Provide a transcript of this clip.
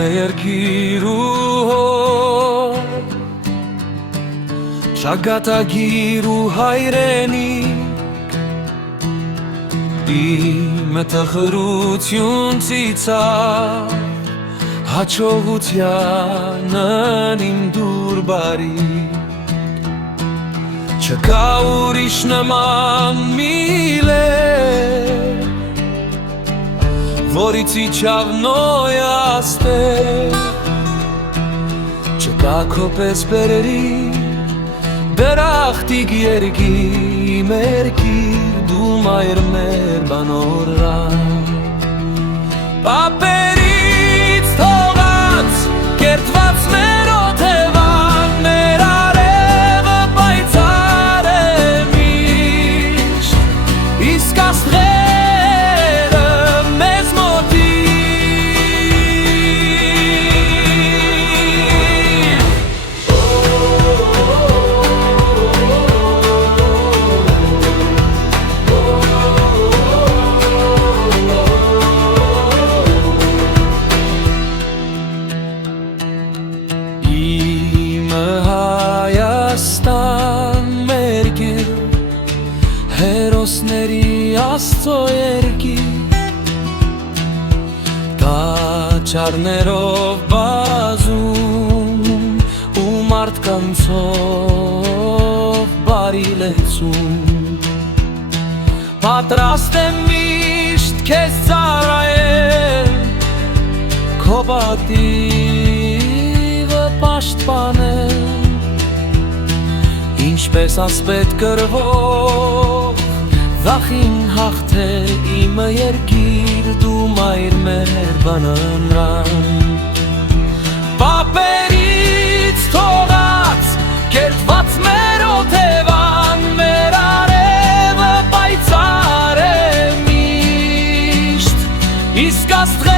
է երկիր ու հոր, շագատագիր ու հայրենիք, իմ տխրություն ծիծաղ, հաջողությանն իմ դուր բարիք, չկա ուրիշ նման միլեր, որից իջավ նոյաստեր, չկա քո պես բերերի դրախտիկ երկիր, մերկիր դու մայր մեր բանորան, պապերից թողած կերտված մեր օթևան, մեր արևը պայծառ է միշտ, իսկ աստղերը մեզ հերոսների աստծո երկիր, տաճարներով բազում ու մարդկանցով բարի լեցում, պատրաստ եմ միշտ քեզ ծառայել, քո պատիվը պաշտպանել, ինչպես ասպետ կռվող վախին հաղթել իմը երկիր դու մայր մեր բանանրան, պապերից թողած կերտված մեր օթևան, մեր արևը պայծառ է միշտ, իսկ աստղերը